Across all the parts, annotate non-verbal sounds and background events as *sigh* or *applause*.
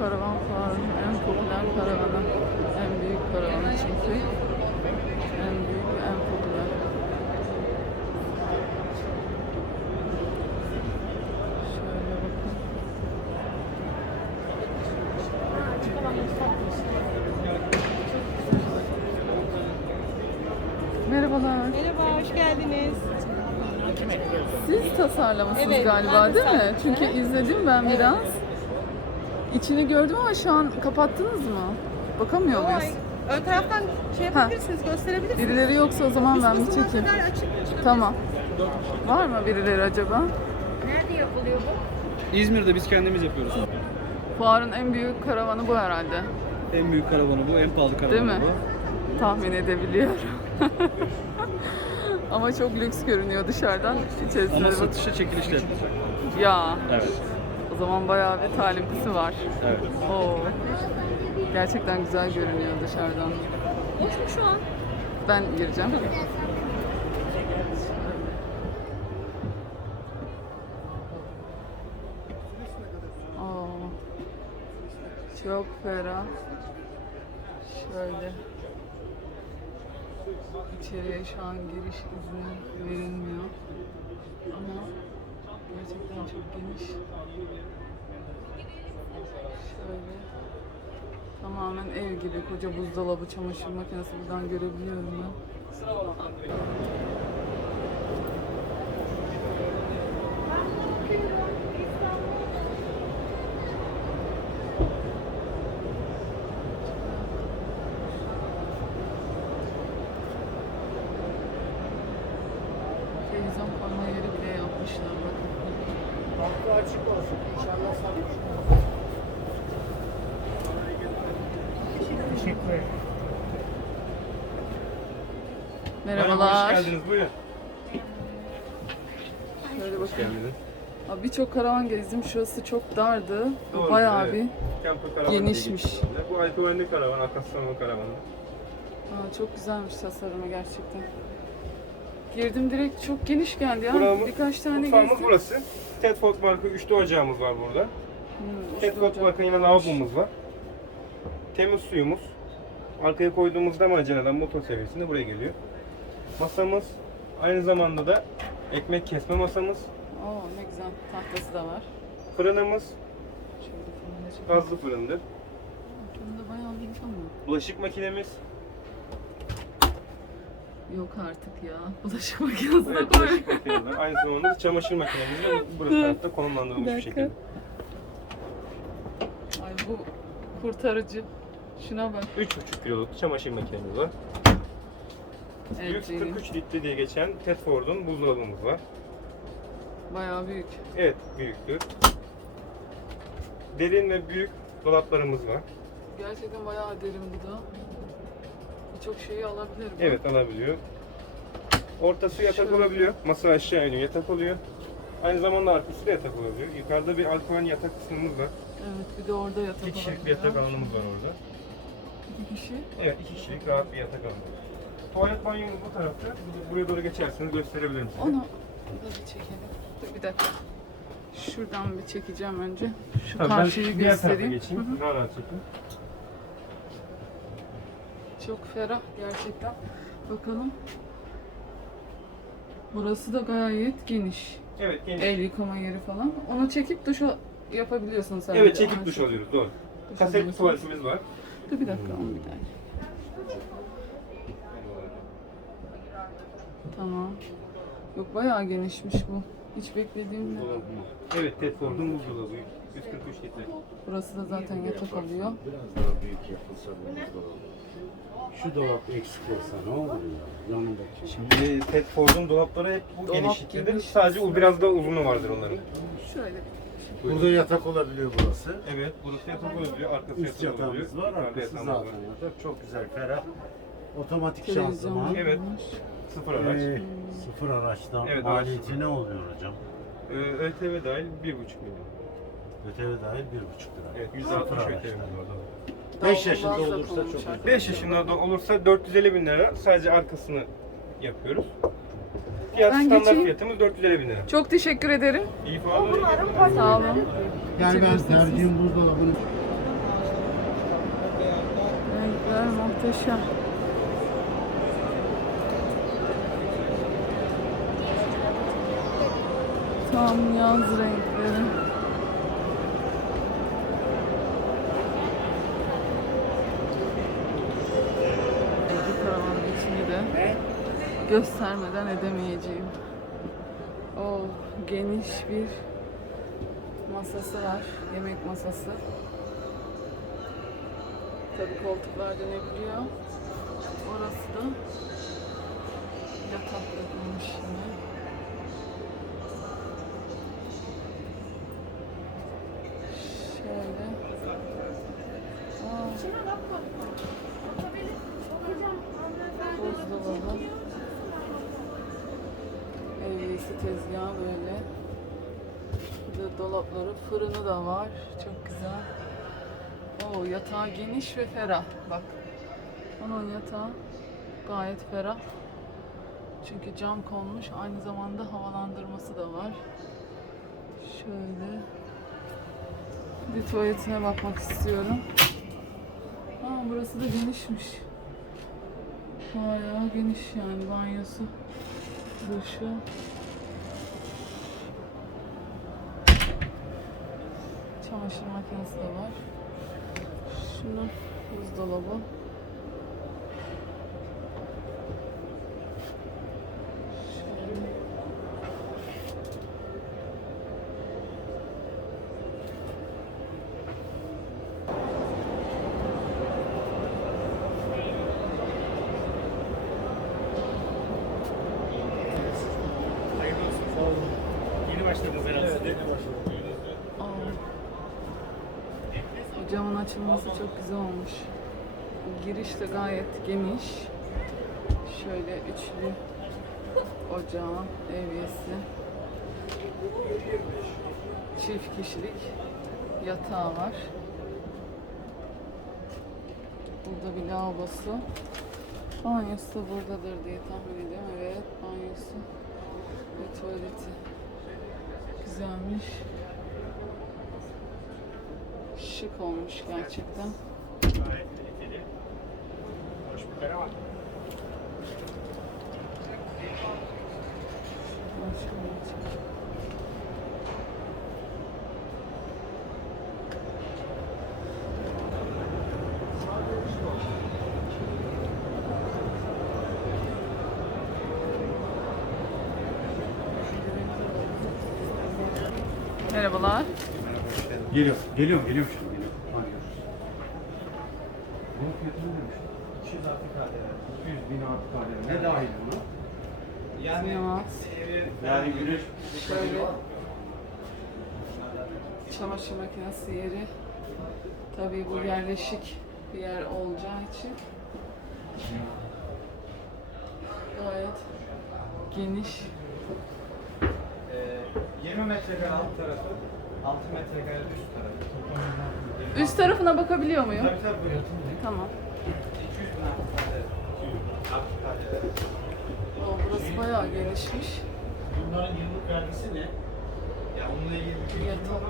karavan fuarının en popüler karavanı. En büyük karavanı çünkü. En büyük ve en popüler. Şöyle bakın. Merhabalar. Merhaba, hoş geldiniz. Siz tasarlamışsınız Evet, galiba değil mi? tasarladım. Çünkü izledim ben biraz. İçini gördüm ama şu an kapattınız mı? Bakamıyor Ay, muyuz? ön taraftan şey yapabilirsiniz, gösterebilirsiniz. Birileri yoksa o zaman ben bir çekeyim. kadar açık. Tamam. Var mı birileri acaba? Nerede yapılıyor bu? İzmir'de biz kendimiz yapıyoruz. Fuarın en büyük karavanı bu herhalde. En büyük karavanı bu, en pahalı karavanı Değil mi? bu. Tahmin edebiliyorum. *laughs* ama çok lüks görünüyor dışarıdan. İçerisine Ama bak- satışa çekilişle yapılacak. Ya. Evet. Zaman bayağı bir taliplisi var. Evet. Oo. Gerçekten güzel görünüyor dışarıdan. Boş mu şu an? Ben gireceğim. Oo. Çok ferah. Şöyle. İçeriye şu an giriş izni verilmiyor. Ama gerçekten çok geniş. Şöyle. Tamamen ev gibi. Koca buzdolabı, çamaşır makinesi buradan görebiliyorum ben. Televizyon koyma yeri bile yapmışlar bakın. Hakkı açık olsun. İnşallah sabır. Teşekkür ederim. Merhabalar. Hoş geldiniz, buyurun. Şöyle bakın. geldiniz. Abi Birçok karavan gezdim. Şurası çok dardı. Doğru, Bayağı evet. bir. Genişmiş. Bu alkovenli karavan, Akasya karavanı. Aa, çok güzelmiş tasarımı gerçekten. Girdim direkt çok geniş geldi ya. Buramız- Birkaç tane Mutfağımız gezdim. burası. Tedford marka 3 ocağımız var burada. Hmm, Tedford marka yine lavabomuz var. Temiz suyumuz. Arkaya koyduğumuz damacaneden motor seviyesinde buraya geliyor. Masamız aynı zamanda da ekmek kesme masamız. Oo ne güzel. Tahtası da var. Fırınımız Şöyle gazlı fırındır. Fırında bayağı büyük ama. Bulaşık makinemiz. Yok artık ya. *laughs* Bulaşık makinesine Evet, koy. bulaşık makinemiz. Aynı zamanda çamaşır makinemiz de burası tarafta konumlandırılmış Bir şekilde. Ay bu kurtarıcı. Şuna bak. 3,5 kiloluk çamaşır makinemiz var. Büyük Evet, Ceylin. 43 litre diye geçen Tedford'un buzdolabımız var. Bayağı büyük. Evet, büyüktür. Derin ve büyük dolaplarımız var. Gerçekten bayağı derin bu da. Birçok şeyi alabilir bu. Evet, alabiliyor. Ortası yatak Şöyle. olabiliyor. Masa aşağı iniyor, yatak oluyor. Aynı zamanda arkası da yatak olabiliyor. Yukarıda bir alkoven yatak kısmımız var. Evet bir de orada yatak İki kişilik bir yatak alanımız var orada. İki kişi. Evet, iki kişilik rahat bir yatak alanı. Tuvalet banyomuz bu tarafta. Buraya doğru geçerseniz gösterebilirim size. Onu da bir çekelim. Dur bir dakika. Şuradan bir çekeceğim önce. Şu Tabii ben karşıyı diğer tarafa göstereyim. geçeyim. Hı hı. Daha rahat çekin. Çok ferah gerçekten. Bakalım. Burası da gayet geniş. Evet, geniş. El yıkama yeri falan. Onu çekip duş yapabiliyorsun sen. Evet, çekip duş alıyoruz, doğru. duş Kaset tuvaletimiz var. Dur bir dakika onu bir tane. Tamam. Yok bayağı genişmiş bu. Hiç beklediğimden. Evet, Tedford'un buzdolabı. 143 litre. Burası da zaten yatak alıyor. Biraz daha büyük yapılsa bu buzdolabı. Şu dolap eksik olsa ne olur ya? Yanındaki. Şimdi Tedford'un dolapları hep bu Dolap genişliktedir. Sadece o biraz daha uzunu vardır onların. Şöyle. Burada yatak olabiliyor burası. Evet, burası yatak olabiliyor, arkası Üst yatak olabiliyor. yatağımız var, arkası zaten yatak. Çok güzel, ferah. Otomatik şanzıman. Evet. Sıfır araç. Ee, sıfır araçtan Evet, maliyeti araç. ne oluyor hocam? Ee, ÖTV dahil 1,5 milyon. ÖTV dahil bir buçuk lira. Evet, Sıfır 160 araçtan. ÖTV'miz var. 5 yaşında olursa çok iyi. 5 yaşında da olursa 450 bin lira sadece arkasını yapıyoruz. Fiyat Ben standart geçeyim. fiyatımız 450 bin lira. Çok teşekkür ederim. İyi falan. Sağ olun. Yani ben Geçebilirsiniz. tercihim buzdolabını Renkler muhteşem. Tam yaz renk. Göstermeden edemeyeceğim. O geniş bir masası var. Yemek masası. Tabii koltuklar dönebiliyor. Orası da yatak yapılmış yine. Şöyle. Aa, buzdolabı. Tezgahı böyle. Bir de dolapları, fırını da var. Çok güzel. Oo, yatağı geniş ve ferah. Bak. Onun yatağı gayet ferah. Çünkü cam konmuş. Aynı zamanda havalandırması da var. Şöyle. Bir tuvaletine bakmak istiyorum. Aa, burası da genişmiş. Bayağı geniş yani banyosu. Duşu. Çamaşır makinesi de var. Şunu buzdolabı. Şöyle. Yeni başladınız herhalde. Evet, yeni Aa. O camın açılması çok güzel olmuş. Giriş de gayet geniş. Şöyle üçlü ocağın evyesi. Çift kişilik yatağı var. Burada bir lavabosu. Banyosu da buradadır diye tahmin ediyorum. Evet, banyosu ve tuvaleti. Güzelmiş. Şık olmuş gerçekten. Merhabalar. Geliyor, geliyorum, geliyorum şimdi. Demiş? 200 artı KDV. 200 bin artı KDV. Ne dahil buna? Sinema. Yani güneş Şöyle. Çamaşır makinesi yeri. Tabii bu yerleşik bir yer olacağı için gayet geniş. 20 metrekare alt tarafı, 6 metrekare üst tarafı. Üst tarafına bakabiliyor muyum? Tabii tabii. Tamam. 200 bin artı KDV. 200 artı KDV. Oo, burası bayağı genişmiş. Bunların yıllık vergisi ne? Ya onunla ilgili bir bilgim Yatak.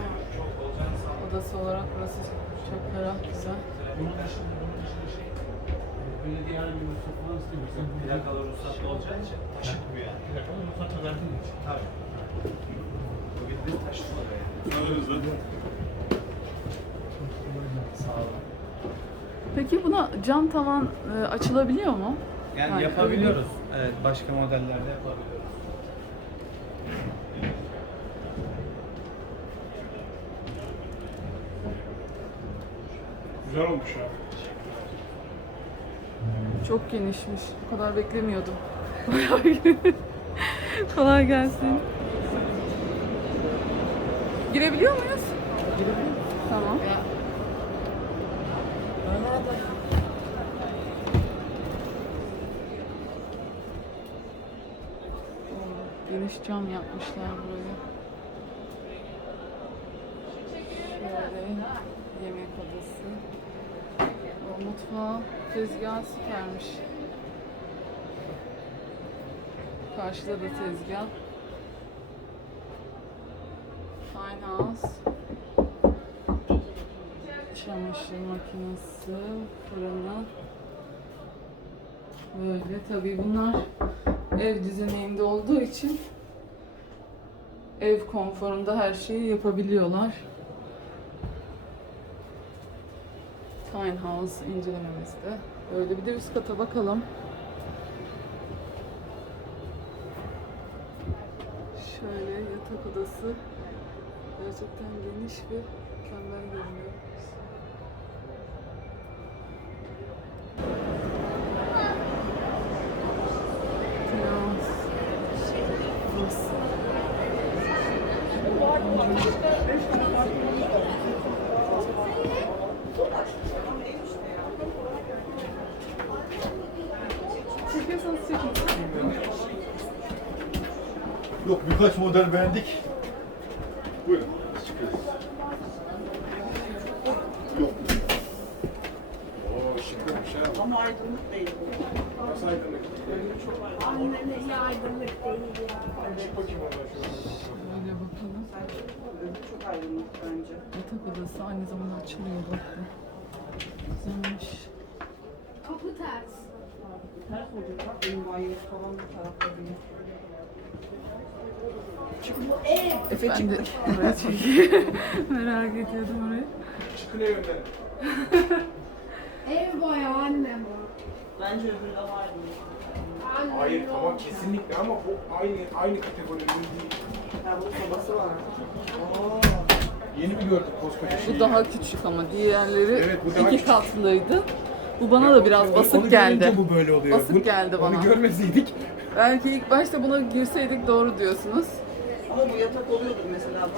Odası olarak burası çok ferah, güzel. Bunun dışında, bunun dışında şey. Belediye yarın bir ruhsat falan istemiyorsan. Plakalı ruhsatlı olacağı için taşıt bu yani. Plakalı ruhsatı verdiğin için. Tabii. Bu bildiğin taşıt oluyor yani. Sağ olun. Peki buna cam tavan e, açılabiliyor mu? Yani Yani yapabiliyoruz. Evet, başka modellerde yapabiliyoruz. Güzel olmuş ya. Çok genişmiş. Bu kadar beklemiyordum. *laughs* Bayağı geniş. *laughs* Kolay gelsin. Girebiliyor muyuz? Girebiliyor. Tamam. Geniş cam yapmışlar burayı. Şöyle yemek odası. O mutfağı tezgah süpermiş. Karşıda da tezgah. Tiny house. Çamaşır makinesi, fırını. Böyle tabii bunlar ev düzeninde olduğu için ev konforunda her şeyi yapabiliyorlar. Tiny House incelememizde. Böyle bir de üst kata bakalım. Şöyle yatak odası. Gerçekten geniş ve mükemmel görünüyor. Teras. Burası. Çekiyorsanız çekin. Yok birkaç model beğendik. Buyurun. Çıkıyoruz. Yok. Oo şıkmış ha. Ama aydınlık değil. Nasıl aydınlık? Annene değil ya. Çık bakayım şöyle. Böyle bakalım. Çok aydınlık bence. Yatak odası aynı zamanda açılıyor bak. Güzelmiş. Kapı ters. Ters olacak bak benim banyo falan bu tarafta değil. Çünkü bu ev. Ben de buraya çekeyim. Merak ediyordum orayı. Çıkın evinden. Ev boya annem. Bence öbürü daha aydınlık. Hayır tamam kesinlikle ama bu aynı aynı kategorinin değil. Ha bunun sobası var. Yeni mi gördük koskoca şeyi? Bu daha küçük ama diğerleri Evet, bu daha iki küçük. katlıydı. Bu bana da biraz Onu- basık onu geldi. görünce bu böyle oluyor. Basık Bu- geldi bana. Onu görmeseydik. Belki ilk başta buna girseydik doğru diyorsunuz. Ama bu yatak oluyordur mesela bak.